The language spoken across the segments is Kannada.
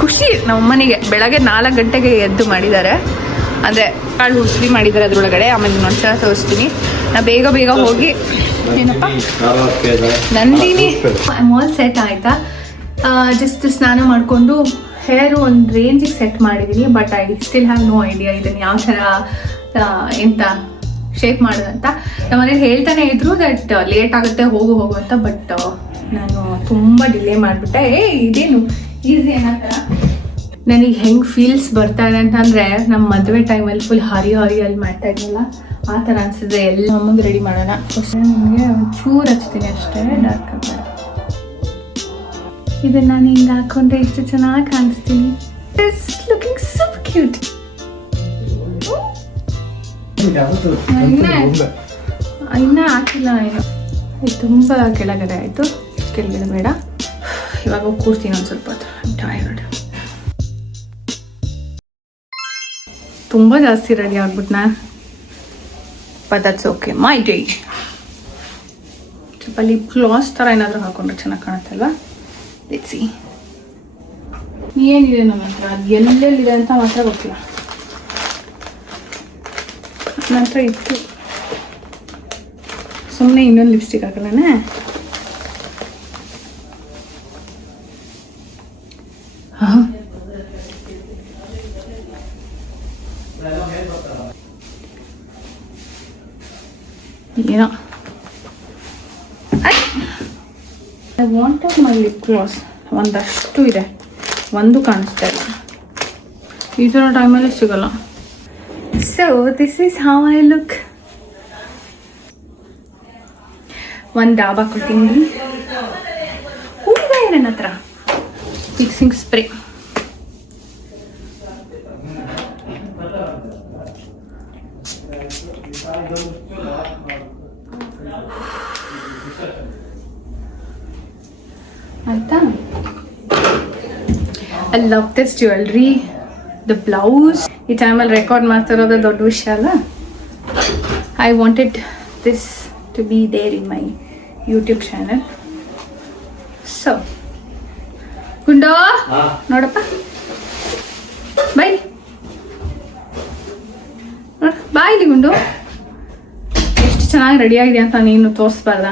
ಖುಷಿ ನಮ್ಮಮ್ಮನಿಗೆ. ಬೆಳಗ್ಗೆ 4 ಗಂಟೆಗೆ ಎದ್ದು ಮಾಡಿದ್ದಾರೆ, ಅಂದರೆ ಕಾಳು ಹುಸ್ಲಿ ಮಾಡಿದ್ದಾರೆ ಅದರೊಳಗಡೆ. ಆಮೇಲೆ ಇನ್ನೊಂದ್ಸಲ ತೋರಿಸ್ತೀನಿ. ನಾ ಬೇಗ ಬೇಗ ಹೋಗಿ ಏನಪ್ಪ ನಂದಿನಿ ಮಾಲ್ ಸೆಟ್ ಆಯಿತಾ. ಜಸ್ಟ್ ಸ್ನಾನ ಮಾಡಿಕೊಂಡು ಹೇರು ಒಂದು ರೇಂಜಿಗೆ ಸೆಟ್ ಮಾಡಿದ್ದೀನಿ. But I still have no idea ಇದನ್ನು ಯಾವ ಥರ ಎಂತ ಶೇಪ್ ಮಾಡೋದಂತ. ನಮ್ಮ ಮನೇಲಿ ಹೇಳ್ತಾನೆ ಇದ್ರು ದಟ್ ಲೇಟ್ ಆಗುತ್ತೆ ಹೋಗು ಅಂತ. ಬಟ್ ನಾನು ತುಂಬ ಡಿಲೇ ಮಾಡಿಬಿಟ್ಟೆ. ಇದೇನು ಈಸಿ ಏನಂತಾರ ನನಗೆ ಹೆಂಗೆ ಫೀಲ್ಸ್ ಬರ್ತಾ ಇದೆ ಅಂತಂದರೆ ನಮ್ಮ ಮದುವೆ ಟೈಮಲ್ಲಿ ಫುಲ್ ಹರಿಯಲ್ಲಿ ಮಾಡ್ತಾ ಇದ್ನಲ್ಲ ಆ ಥರ ಅನಿಸಿದ್ರೆ. ಎಲ್ಲ ಅಮ್ಮಗೆ ರೆಡಿ ಮಾಡೋಣ. ನಿಮಗೆ ಒಂಚೂರು ಹಚ್ತೀನಿ ಅಷ್ಟೇ, ಡಾರ್ಕ್ ಆಗಬೇಡ. ಇದನ್ನು ನಾನು ಹಿಂಗೆ ಹಾಕೊಂಡ್ರೆ ಎಷ್ಟು ಚೆನ್ನಾಗಿ ಕಾಣಿಸ್ತೀನಿ. It's looking so cute. ಇನ್ನೂ ಹಾಕಿಲ್ಲ ಏನು. ಇದು ತುಂಬ ಕೆಳಗಡೆ ಆಯಿತು, ಕೆಳಗಡೆ ಬೇಡ. ಇವಾಗ ಕೂರ್ತೀನಿ ಒಂದು ಸ್ವಲ್ಪ ಹೊತ್ತು. ಟಯರ್ಡ್. ತುಂಬ ಜಾಸ್ತಿ ರೆಡಿ ಆಗ್ಬಿಟ್ನಾ. But that's okay, my dear. ಸ್ವಲ್ಪ ಲಿಪ್ ಗ್ಲಾಸ್ ಥರ ಏನಾದರೂ ಹಾಕೊಂಡ್ರೆ ಚೆನ್ನಾಗಿ ಕಾಣುತ್ತೆ ಅಲ್ವಾ. ಸಿ ಏನಿದೆ ನನ್ನ ಹತ್ರ, ಅದು ಎಲ್ಲೆಲ್ಲಿದೆ ಅಂತ ಮಾತ್ರ ಗೊತ್ತಿಲ್ಲ. ನನ್ನ ಹತ್ರ ಇತ್ತು. ಸುಮ್ಮನೆ ಇನ್ನೊಂದು ಲಿಪ್ಸ್ಟಿಕ್ ಹಾಕಲ್ಲನೇ. ಹಾಂ ಏನೋ I wanted my lip gloss. ಒಂದಷ್ಟು ಇದೆ, ಒಂದು ಕಾಣಿಸ್ತಾ ಇಲ್ಲ. ಈ ಥರ ಟೈಮಲ್ಲಿ ಸಿಗಲ್ಲ. So this is how I look. ಒಂದು ಡಾಬ್ ಹಾಕೊತೀನಿ. ಹೂವಿದೆ ನನ್ನ ಹತ್ರ ಫಿಕ್ಸಿಂಗ್ ಸ್ಪ್ರೇ. ಆಯ್ತಾ. I love this jewellery. The blouse ಈ ಟೈಮಲ್ಲಿ ರೆಕಾರ್ಡ್ ಮಾಡ್ತಿರೋದು ದೊಡ್ಡ ವಿಷಯ ಅಲ್ಲ. I wanted this to be there in my YouTube channel. So ಗುಂಡೋ ನೋಡಪ್ಪ, ಬಾಯ್ಲಿ ನೋಡ, ಬಾಯ್ಲಿ ಗುಂಡು. ಎಷ್ಟು ಚೆನ್ನಾಗಿ ರೆಡಿ ಆಗಿದೆ ಅಂತ ನೀನು ತೋರಿಸ್ಬಾರ್ದ?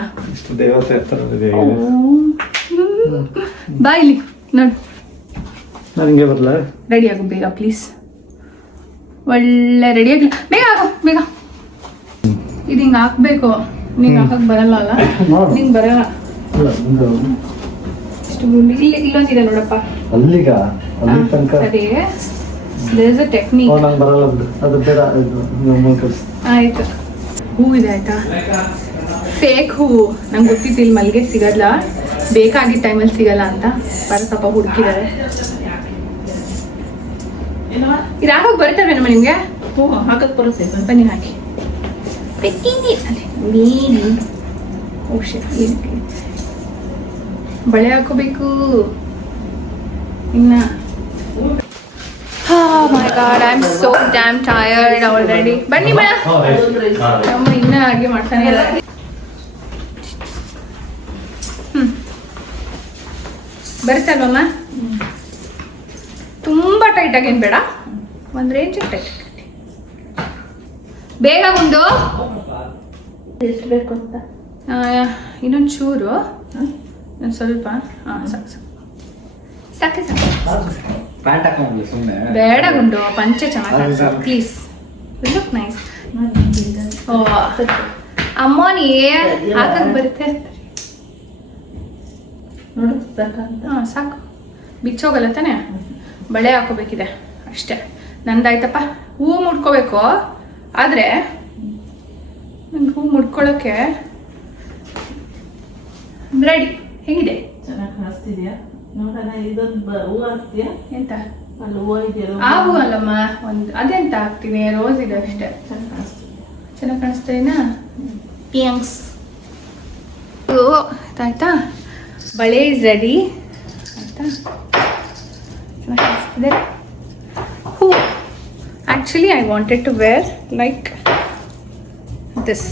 ಬಾಯ್ಲಿ ನೋಡು. ನನಗೆ ಬರಲ್ಲ. ರೆಡಿ ಆಗು ಬೇಗ ಪ್ಲೀಸ್. ಒಳ್ಳೆ ರೆಡಿ ಆಗಿಲ್ಲ. ಬೇಗ ಆಗು ಬೇಗ. ಇದು ಹಿಂಗೆ ಹಾಕ್ಬೇಕು. ನಿಂಗೆ ಹಾಕಕ್ಕೆ ಬರಲ್ಲ ಅಲ್ಲ? ನಿಂಗೆ ಬರಲ್ಲ. ಇಷ್ಟು ಇಲ್ಲೊಂದಿದೆ ನೋಡಪ್ಪ. ಅಲ್ಲಿಗ ಅಲ್ಲಿ ತನಕ ಸರಿ. There is a technique. ನಂಗೆ ಬರಲ್ಲ ಅದು ಬೇಡ. ಆಯ್ತು. ಹೂವಿದೆ ಆಯ್ತಾ, ಫೇಕ್ ಹೂವು. ನಂಗೆ ಗೊತ್ತಿತ್ತು ಇಲ್ಲಿ ಮಲ್ಲಿಗೆ ಸಿಗಲ್ಲ, ಬೇಕಾಗಿದ್ದ ಟೈಮಲ್ಲಿ ಸಿಗಲ್ಲ ಅಂತ. ಸ್ವಲ್ಪ ಹುಡುಕಿದ್ದಾರೆ. ಇದು ಹಾಕಕ್ಕೆ ಬರ್ತವೆ ನಮ್ಮ ನಿಮಗೆ? ಹ್ಞೂ ಹಾಕಕ್ಕೆ ಬರುತ್ತೆ. ಬನ್ನಿ ಹಾಕಿ. ಬಳೆ ಹಾಕೋಬೇಕು ಇನ್ನ. My god, I am so damn tired already. ಬನ್ನಿ ಮೇಡಮ್, ನಮ್ಮ ಇನ್ನ ಅಡುಗೆ ಮಾಡ್ತಾನೆ ಇಲ್ಲ. ಬರುತ್ತಲ್ವಮ್ಮ? ತುಂಬ ಟೈಟಾಗಿ ಏನು ಬೇಡ, ಒಂದು ರೇಂಜಿಗೆ ಟೈಟ್. ಬೇಗ ಒಂದು ಎಷ್ಟು ಬೇಕು ಅಂತ ಇನ್ನೊಂದು ಚೂರು, ಒಂದು ಸ್ವಲ್ಪ. ಹಾಂ ಸಾಕು ಸಾಕು ಸಾಕು ಸಾಕು. ಬೇಡ ಗುಂಡು, ಪಂಚೆ ಚೆನ್ನಾಗಿ ಪ್ಲೀಸ್. Look nice. ಓ ಅಮ್ಮೋನಿ ಹಾಕಕ್ಕೆ ಬರುತ್ತೆ ನೋಡು. ಸಾಕಂತ? ಹಾಂ ಸಾಕು, ಬಿಚ್ಚೋಗಲ್ಲ ತಾನೆ. ಬಳೆ ಹಾಕೋಬೇಕಿದೆ ಅಷ್ಟೇ. ನಂದಾಯ್ತಪ್ಪ. ಹೂವು ಮುಡ್ಕೋಬೇಕು, ಆದರೆ ನಂಗೆ ಹೂವು ಮುಡ್ಕೊಳ್ಳೋಕ್ಕೆ ರೆಡಿ. ಹೆಂಗಿದೆ? ಚೆನ್ನಾಗಿ ಕಾಣಿಸ್ತಿದ್ಯಾ? ನೋಡೋಣ. ಇದೊಂದು ಹೂವು ಹಾಕ್ತೀಯಾ? ಎಂತ ಅಲ್ಲಿ ಹೂವು ಇದೆಯಲ್ಲ? ಆ ಹೂವು ಅಲ್ಲಮ್ಮ, ಒಂದು ಅದೆಂತ ಹಾಕ್ತೀನಿ, ರೋಸ್ ಇದೆ ಅಷ್ಟೇ. ಚೆನ್ನಾಗಿ ಕಾಣಿಸ್ತಿದೆ. ಚೆನ್ನಾಗಿ ಕಾಣಿಸ್ತೇನಾ? ಥ್ಯಾಂಕ್ಸ್. ಆಯ್ತಾ, ಬಳೆ ಇಸ್ ರೆಡಿ ಆಯ್ತಾ. ಚೆನ್ನಾಗಿ ಕಾಣಿಸ್ತಿದೆ. ಹೂ actually I wanted to wear like this.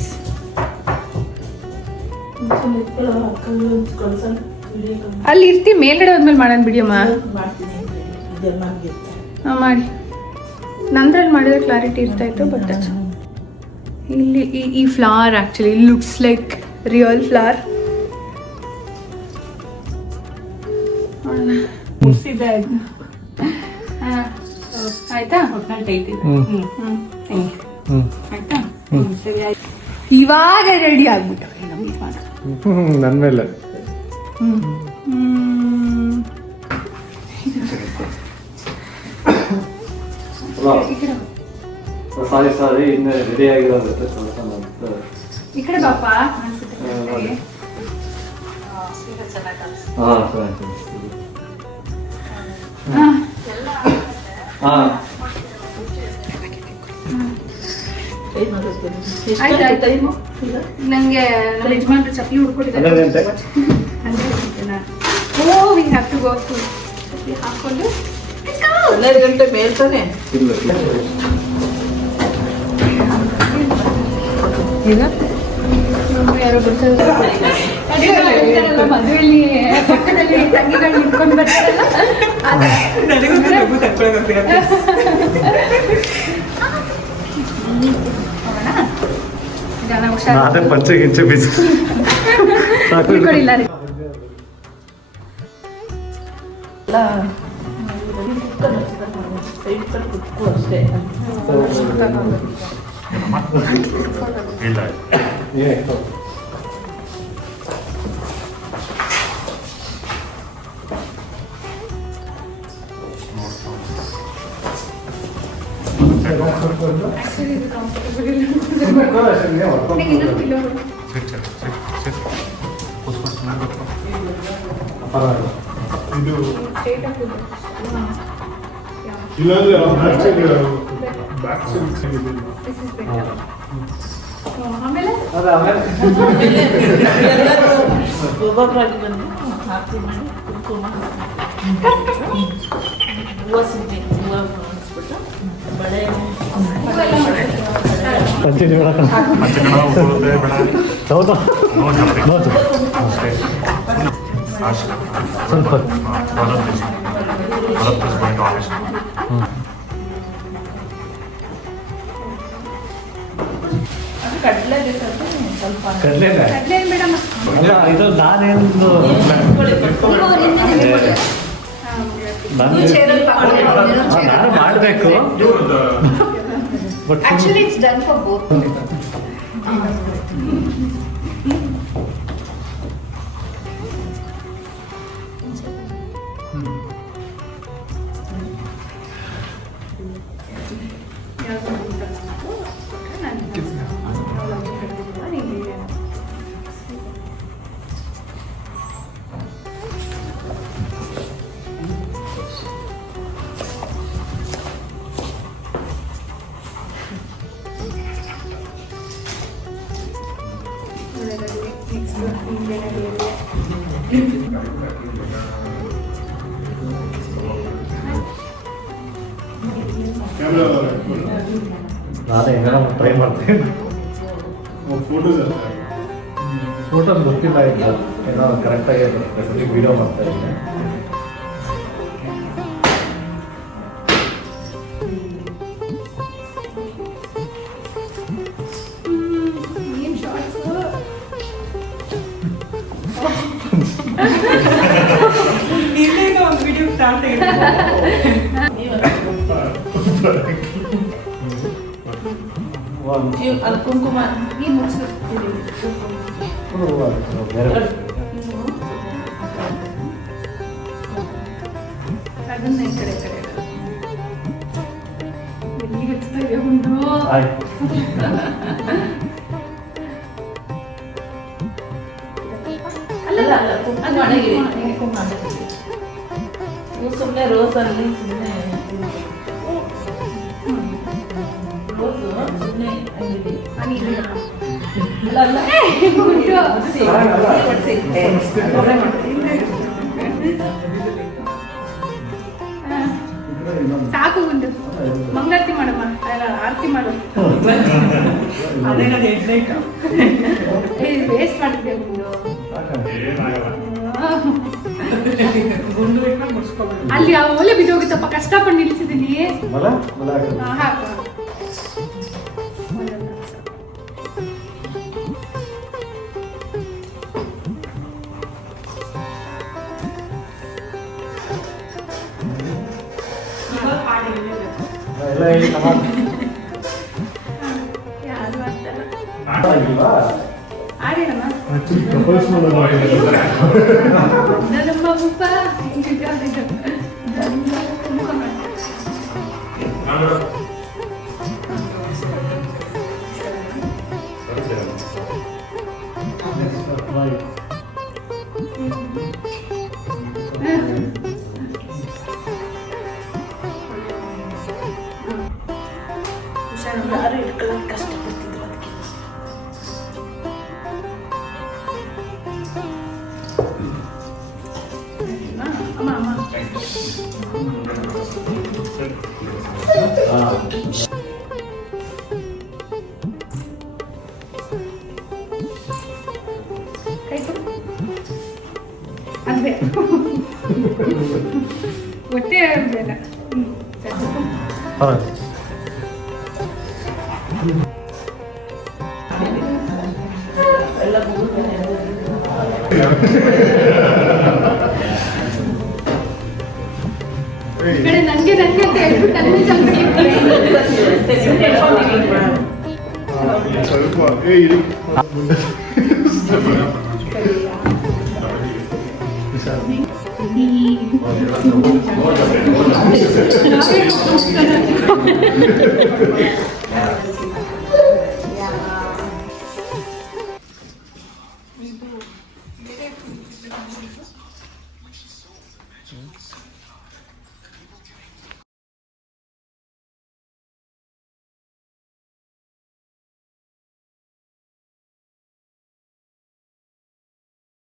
ಅಲ್ಲಿ ಇರ್ತಿ ಮೇಲ್ಗಡೆ ಹೋದ್ಮೇಲೆ ಮಾಡೋಣ ಬಿಡಿಯಮ್ಮ. ಮಾಡ್ತೀನಿ ಇದೆಲ್ಲ ನನಗೆ ಹಾಂ ಮಾಡಿ. ನಂದ್ರಲ್ಲಿ ಮಾಡಿದ್ರೆ ಕ್ಲಾರಿಟಿ ಇರ್ತಾ ಇತ್ತು. ಬಟ್ ಇಲ್ಲಿ ಈ flower actually looks like real flower. ಆಯ್ತಾ? ಆಯ್ತಾ? ಇವಾಗ ರೆಡಿ ಆಗ್ಬಿಟ್ಟು ನನ್ನ ಮೇಲೆ ಸಾರಿ ಇನ್ನು ರೆಡಿ ಆಗಿರೋದಕ್ಕೆ ಸ್ವಲ್ಪ ಈ ಕಡೆ ಬಾಪ. ನಂಗೆ ನಮ್ಮ ಯಜಮಾನ್ರು ಚಪ್ಪಲಿ ಹುಡ್ಕೊಟ್ಟಿದ್ದಾರೆ. Oh we have to go to ಚಪ್ಪಲಿ ಹಾಕೊಂಡು 12 ಗಂಟೆ ಮೇಲ್ತಾನೆ. ಈಗ ಯಾರೋ ಬರ್ತಾರೆ ಮದುವೆಯಲ್ಲಿ ಪಕ್ಕದಲ್ಲಿ ತಂಗಿಗಳು ನಿಂತ್ಕೊಂಡು ಬರ್ತಾರಲ್ಲ. ಅದೇ ಪಂಚೆ ಗಿಂಚೆ ಬೀಸ್ ಇಲ್ಲ ರೀ. ಅಷ್ಟೇ ಇಲ್ಲಾಂದ್ರೆ ಬ್ಯಾಕ್ ಸೈಡ್ ಆಮೇಲೆ ಒಬ್ಬೊಬ್ಬರಾಗಿ ಬಂದು ಆರತಿ ಮಾಡಿ ಕುಂಕುಮ ಹೂವು ಸಿಗ್ತಿ ಹೂವು ಅನ್ಸ್ಬಿಟ್ಟು ಬಳೆ ಸ್ವಲ್ಪ ಕಡಲೆ ಬೇಕಾದ್ರೆ ಸ್ವಲ್ಪ ಕಡಲೆ ಮೇಡಮ್ ಇದು ನಾನೇನು ನಾನು ಮಾಡಬೇಕು but Actually, it's done for both. ನಾನು ಏನಾರ ಟ್ರೈ ಮಾಡ್ತೀನಿ. ಫೋಟೋ ಗೊತ್ತಿಲ್ಲ ಇಲ್ಲ ಏನೋ ಕರೆಕ್ಟಾಗಿ ರೆಸಿಪಿ ವಿಡಿಯೋ ಮಾಡ್ತಾ ಇದ್ದೀನಿ. ಅಲ್ಲಿ ಕುಂಕುಮ ಅದನ್ನ ಈ ಕಡೆ ಎಲ್ಲಿ ಹಚ್ತಾ ಇದೆ ಉಂಟು. ಅಲ್ಲ ಕುಂಕುಮ ಅಡಗಿರಿ ಕುಂಕುಮ ಅಡಗಿರಿ ನೀವು ಸುಮ್ಮನೆ ರೋಸಲ್ಲಿ ಸುಮ್ಮನೆ ರೋಸು ಸುಮ್ಮನೆ ಅಲ್ಲ ಅಲ್ಲ ಸಾಕು ಉಂಟು. ಮಂಗಳಾರತಿ ಮಾಡಮ್ಮ, ಆರತಿ ಮಾಡು. ವೇಸ್ಟ್ ಮಾಡಿದ್ದೆ ಒಂದು. ಅಲ್ಲಿ ಆ ಓಲೆ ಬಿದ್ದೋಗುತ್ತಪ್ಪ, ಕಷ್ಟಪಟ್ಟು ನಿಲ್ಸಿದೀನಿ. ಮಲ ಮಲ ಹಾಕೋದು. ಹಾಕು. ಎಲ್ಲ ಹೇಳಿ ಟಮಾಟೊ ಯಾರು ಆಗ್ತಲ್ಲ. ಆಗಿಲ್ವಾ? ಆಡೇನಮ್ಮ Actually, couples ನೋಡೋದು ನನ್ನಮ್ಮ ಉಪ್ಪ ಯಾರು ಇಟ್ಕೊಳ್ಳೋಕೆ ಕಷ್ಟಪಡ್ತಿದ್ರು ಅದಕ್ಕೆ. ಅಮ್ಮ ಅಮ್ಮ ಕೈ ಕೊಡು. ಅದೇ ಹೊಟ್ಟೆ ಬೇಡ. ಹಾಂ ಎಲ್ಲ ಮುಗಿದ್ಮೇಲೆ ಈ ಕಡೆ ನಂಗೆ ಅಂತ ಹೇಳ್ಬಿಟ್ಟು ಅಲ್ಲಿ ಸ್ವಲ್ಪ ಇದು ಚಂದ್ರಗಿ